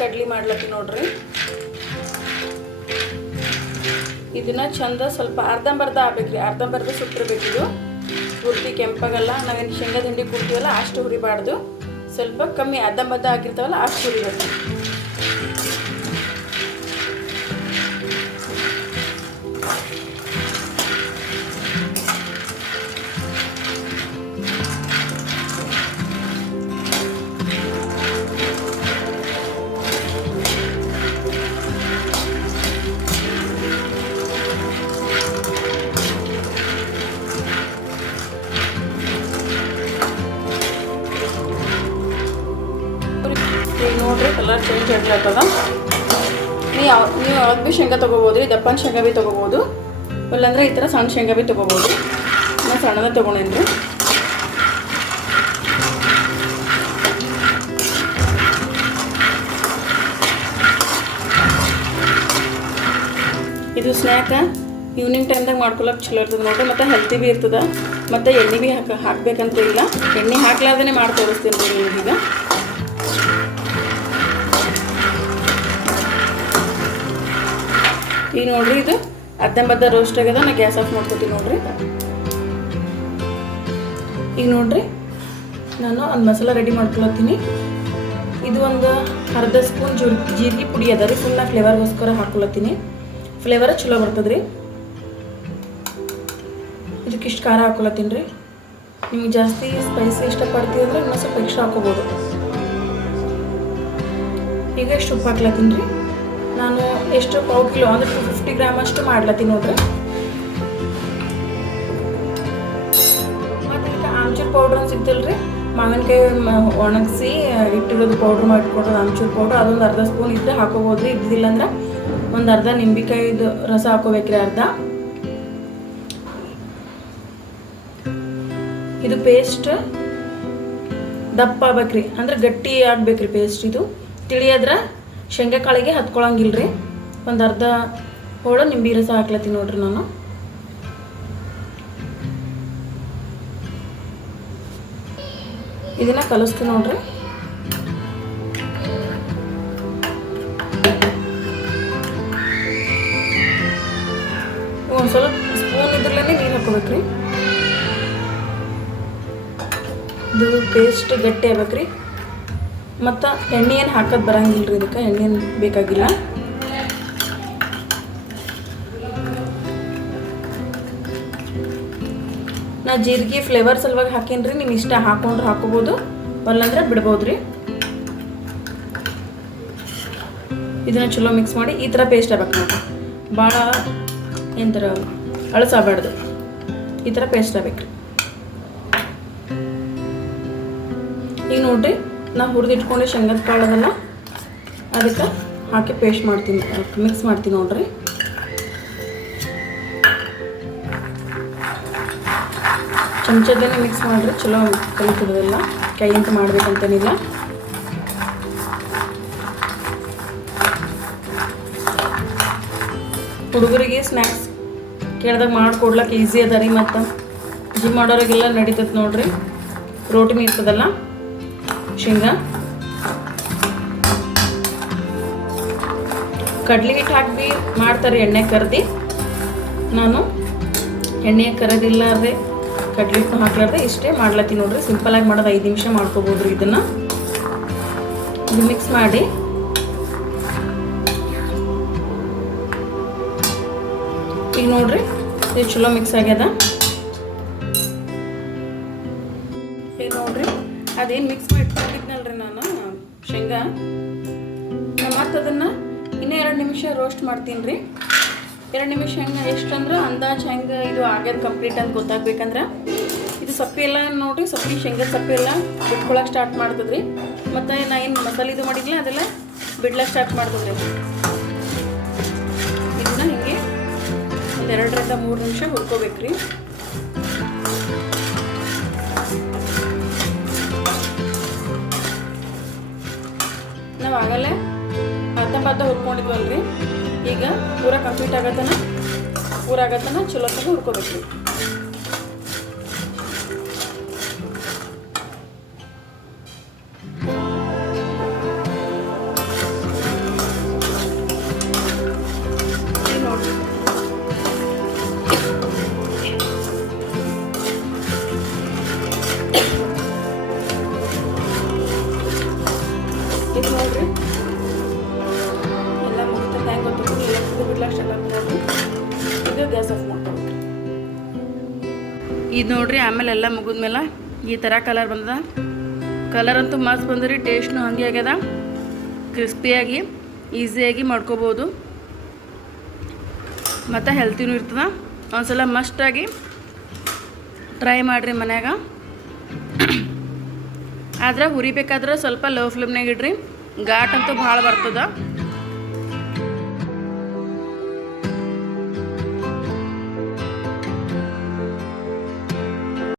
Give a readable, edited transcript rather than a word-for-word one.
ಕಡ್ಲಿ ಮಾಡ್ಲತ್ತೀನಿ ನೋಡ್ರಿ. ಇದನ್ನ ಚಂದ ಸ್ವಲ್ಪ ಅರ್ಧಂಬರ್ಧ ಆಗ್ಬೇಕ್ರಿ, ಅರ್ಧಂಬರ್ಧ ಸುಟ್ಟಿರ್ಬೇಕು. ಇದು ಪೂರ್ತಿ ಕೆಂಪಾಗಲ್ಲ. ನಾವೇನು ಶೇಂಗಾ ಹಿಂಡಿ ಕುಡ್ತೀವಲ್ಲ ಅಷ್ಟು ಹುರಿಬಾರ್ದು, ಸ್ವಲ್ಪ ಕಮ್ಮಿ ಅರ್ಧಂಬರ್ಧ ಆಗಿರ್ತಾವಲ್ಲ ಅಷ್ಟು ಹುರಿಬೇಕು. ನೋಡ್ರಿ ಕಲರ್ ಚೇಂಜ್ ಆಗ್ಲತ್ತದ. ನೀವು ಯಾವ್ದು ಭೀ ಶೇಂಗಾ ತೊಗೋಬೋದು ರೀ. ದಪ್ಪನ ಶೇಂಗಾ ಭೀ ತೊಗೋಬೋದು, ಇಲ್ಲಾಂದ್ರೆ ಈ ಥರ ಸಣ್ಣ ಶೇಂಗಾ ಭೀ ತೊಗೋಬೋದು. ನಾನು ಸಣ್ಣದೇ ತೊಗೊಂಡೇನಿ ರೀ. ಇದು ಸ್ನ್ಯಾಕ ಈವ್ನಿಂಗ್ ಟೈಮ್ದಾಗ ಮಾಡ್ಕೊಳಕ್ಕೆ ಚಲೋ ಇರ್ತದೆ ನೋಡ್ರಿ. ಮತ್ತು ಹೆಲ್ತಿ ಭೀ ಇರ್ತದೆ, ಮತ್ತು ಎಣ್ಣೆ ಭೀ ಹಾಕ್ಬೇಕಂತ ಇಲ್ಲ. ಎಣ್ಣೆ ಹಾಕ್ಲಾರ್ದೇ ಮಾಡಿ ತೋರಿಸ್ತೀನಿ ರೀ ನಿಮಗೀಗ. ಈಗ ನೋಡ್ರಿ ಇದು ಅರ್ಧಂಬರ್ಧ ರೋಸ್ಟ್ ಆಗ್ಯದ. ನಾನು ಗ್ಯಾಸ್ ಆಫ್ ಮಾಡ್ಕೊತೀನಿ ನೋಡ್ರಿ. ಈಗ ನೋಡ್ರಿ ನಾನು ಒಂದು ಮಸಾಲ ರೆಡಿ ಮಾಡ್ಕೊಳತ್ತೀನಿ. ಇದು ಒಂದು ಅರ್ಧ ಸ್ಪೂನ್ ಜೀರಿಗೆ ಪುಡಿ ಅದ ರೀ. ಫುಲ್ ನಾ ಫ್ಲೇವರ್ಗೋಸ್ಕರ ಹಾಕೊಳತ್ತೀನಿ. ಫ್ಲೇವರ್ ಚಲೋ ಬರ್ತದೆ ರೀ. ಇದಕ್ಕಿಷ್ಟು ಖಾರ ಹಾಕೊಳತ್ತೀನಿ ರೀ. ನಿಮ್ಗೆ ಜಾಸ್ತಿ ಸ್ಪೈಸಿ ಇಷ್ಟಪಡ್ತೀವಿ ಅಂದರೆ ಇನ್ನೂ ಸ್ವಲ್ಪ ಎಕ್ಸ್ಟ್ರಾ ಹಾಕೋಬೋದು. ಈಗ ಎಷ್ಟು ಉಪ್ಪು ಹಾಕ್ಲತ್ತೀನಿ ರೀ. ನಾನು ಎಷ್ಟು ಪಾವು ಕಿಲೋ ಅಂದರೆ 250 ಗ್ರಾಮ್ ಅಷ್ಟು ಮಾಡ್ಲತ್ತೀನಿ ನೋಡ್ರಿ. ಮತ್ತು ಈಗ ಆಮ್ಚೂರ್ ಪೌಡ್ರ್ ಅಂತ ಸಿಗ್ತಲ್ಲ ರೀ, ಮಾವಿನಕಾಯಿ ಒಣಗಿಸಿ ಇಟ್ಟಿರೋದು ಪೌಡ್ರ್ ಮಾಡಿಟ್ಕೊಡೋದು ಆಮ್ಚೂರ್ ಪೌಡ್ರ್. ಅದೊಂದು ಅರ್ಧ ಸ್ಪೂನ್ ಇದ್ದರೆ ಹಾಕೋಬೋದು ರೀ. ಇದ್ದಿಲ್ಲ ಅಂದ್ರೆ ಒಂದು ಅರ್ಧ ನಿಂಬೆಕಾಯಿದು ರಸ ಹಾಕೋಬೇಕ್ರಿ, ಅರ್ಧ. ಇದು ಪೇಸ್ಟ್ ದಪ್ಪ ಆಗ್ಬೇಕ್ರಿ, ಅಂದ್ರೆ ಗಟ್ಟಿ ಆಗ್ಬೇಕ್ರಿ ಪೇಸ್ಟ್. ಇದು ತಿಳಿಯಾದ್ರೆ ಶೇಂಗಾ ಕಾಳಿಗೆ ಹತ್ಕೊಳಂಗಿಲ್ಲ ರೀ. ಒಂದು ಅರ್ಧ ಹೋಳು ನಿಂಬೆ ರಸ ಹಾಕ್ಲತ್ತೀನಿ ನೋಡ್ರಿ ನಾನು. ಇದನ್ನ ಕಲಿಸ್ತೀನಿ ನೋಡ್ರಿ. ಒಂದು ಸ್ವಲ್ಪ ಸ್ಪೂನ್ ಇದ್ರಲ್ಲೇ ನೀರು ಹಾಕೋಬೇಕ್ರಿ. ಇದು ಪೇಸ್ಟ್ ಗಟ್ಟಿ ಆಗ್ಬೇಕ್ರಿ. ಮತ್ತು ಎಣ್ಣೆ ಏನು ಹಾಕೋದು ಬರಂಗಿಲ್ಲ ರೀ. ಇದಕ್ಕೆ ಎಣ್ಣೆ ಏನು ಬೇಕಾಗಿಲ್ಲ. ನಾ ಜೀರಿಗೆ ಫ್ಲೇವರ್ ಸಲುವಾಗಿ ಹಾಕೀನಿ ರೀ. ನೀವು ಇಷ್ಟ ಹಾಕೊಂಡ್ರೆ ಹಾಕೋಬೋದು, ಅಲ್ಲಂದ್ರೆ ಬಿಡ್ಬೋದು ರೀ. ಇದನ್ನು ಚಲೋ ಮಿಕ್ಸ್ ಮಾಡಿ ಈ ಥರ ಪೇಸ್ಟ್ ಆಗ್ಬೇಕು ನೋಡ್ರಿ. ಭಾಳ ಏನಂತಾರೆ ಅಳಸಾಗಬಾರ್ದು, ಈ ಥರ ಪೇಸ್ಟ್ ಆಗ್ಬೇಕ್ರಿ. ಈಗ ನೋಡ್ರಿ ನಾ ಹುರಿದಿಟ್ಕೊಂಡು ಶೇಂಗದ ಕಾಳು ಅದೆಲ್ಲ ಅದಕ್ಕೆ ಹಾಕಿ ಪೇಸ್ಟ್ ಮಾಡ್ತೀನಿ, ಮಿಕ್ಸ್ ಮಾಡ್ತೀನಿ ನೋಡ್ರಿ. ಚಮಚದಲ್ಲೇ ಮಿಕ್ಸ್ ಮಾಡಿರಿ, ಚಲೋ ಕಲಿತದೆಲ್ಲ. ಕೈಯಿಂದ ಮಾಡ್ಬೇಕಂತೇನಿಲ್ಲ. ಹುಡುಗರಿಗೆ ಸ್ನ್ಯಾಕ್ಸ್ ಕೇಳಿದಾಗ ಮಾಡಿಕೊಡ್ಲಕ್ಕೆ ಈಸಿ ಅದ ರೀ. ಮತ್ತು ಜಿಮ್ ಮಾಡೋರಿಗೆಲ್ಲ ನಡೀತದೆ ನೋಡ್ರಿ. ರೋಟಿ ಇರ್ತದಲ್ಲ ಶೇಂಗಾ, ಕಡ್ಲಿ ಹಿಟ್ಟು ಹಾಕಿ ಮಾಡ್ತಾರೆ ಎಣ್ಣೆ ಕರ್ದು. ನಾನು ಎಣ್ಣೆ ಕರದಿಲ್ಲಾರ್ದೆ ಕಡ್ಲಿ ಹಿಟ್ಟು ಹಾಕ್ಲಾರ್ದೆ ಇಷ್ಟೇ ಮಾಡ್ಲತ್ತೀನಿ ನೋಡ್ರಿ. ಸಿಂಪಲಾಗಿ ಮಾಡೋದು 5 ನಿಮಿಷ ಮಾಡ್ಕೋಬೋದು ರೀ. ಇದನ್ನು ಇದು ಮಿಕ್ಸ್ ಮಾಡಿ ಈಗ ನೋಡ್ರಿ ಇದು ಚಲೋ ಮಿಕ್ಸ್ ಆಗ್ಯದ. ಈಗ ನೋಡ್ರಿ ಅದೇನು ಮಿಕ್ಸ್ ಮಾಡಿ ಇಟ್ಕೊಂಡಿದ್ನಲ್ರಿ ನಾನು ಶೇಂಗಾ, ಮತ್ತು ಅದನ್ನು ಇನ್ನೂ 2 ನಿಮಿಷ ರೋಸ್ಟ್ ಮಾಡ್ತೀನಿ ರೀ. 2 ನಿಮಿಷ ಹೆಂಗೆ ಎಷ್ಟು ಅಂದ್ರೆ ಅಂದಾಜು ಹೆಂಗೆ ಇದು ಆಗ್ಯದ ಕಂಪ್ಲೀಟ್ ಅಂತ ಗೊತ್ತಾಗ್ಬೇಕಂದ್ರೆ ಇದು ಸಪ್ಪೆ ಎಲ್ಲ ನೋಡಿರಿ, ಸಪ್ಪೆ ಶೇಂಗದ ಸಪ್ಪೆ ಎಲ್ಲ ಬಿಟ್ಕೊಳಕ್ಕೆ ಸ್ಟಾರ್ಟ್ ಮಾಡ್ತದ್ರಿ. ಮತ್ತು ನಾ ಏನು ಮಸಾಲೆ ಇದು ಮಾಡಿದ್ಲ ಅದೆಲ್ಲ ಬಿಡ್ಲಕ್ಕೆ ಸ್ಟಾರ್ಟ್ ಮಾಡ್ತದ್ರಿ. ಇದನ್ನ ಹಿಂಗೆ ಒಂದು 2 ರಿಂದ 3 ನಿಮಿಷ ಹುರ್ಕೋಬೇಕ್ರಿ. ನಾವು ಆಗಲೇ ಅರ್ಧ ಹುರ್ಕೊಂಡಿದ್ವಲ್ರಿ. ಈಗ ಪೂರ ಕಂಪ್ಲೀಟ್ ಆಗತ್ತನ ಚಲೋ ತಂದು ಹುರ್ಕೋಬೇಕ್ರಿ. ಗ್ಯಾಸ್ ಆಫ್ ಮಾಡ್ಕೊಬೇಕು. ಇದು ನೋಡ್ರಿ ಆಮೇಲೆ ಎಲ್ಲ ಮುಗಿದ್ಮೇಲೆ ಈ ಥರ ಕಲರ್ ಬಂದದ. ಕಲರ್ ಅಂತೂ ಮಸ್ತ್ ಬಂದ್ರಿ, ಟೇಸ್ಟ್ನು ಹಾಗೆ ಆಗ್ಯದ, ಕ್ರಿಸ್ಪಿಯಾಗಿ ಈಸಿಯಾಗಿ ಮಾಡ್ಕೋಬೋದು ಮತ್ತು ಹೆಲ್ತಿನೂ ಇರ್ತದೆ. ಒಂದ್ಸಲ ಮಸ್ಟಾಗಿ ಟ್ರೈ ಮಾಡಿರಿ ಮನ್ಯಾಗ. ಆದ್ರೆ ಹುರಿಬೇಕಾದ್ರೆ ಸ್ವಲ್ಪ ಲೋ ಫ್ಲೇಮ್ನಾಗ ಇಡ್ರಿ, ಘಾಟ್ ಅಂತೂ ಭಾಳ ಬರ್ತದೆ.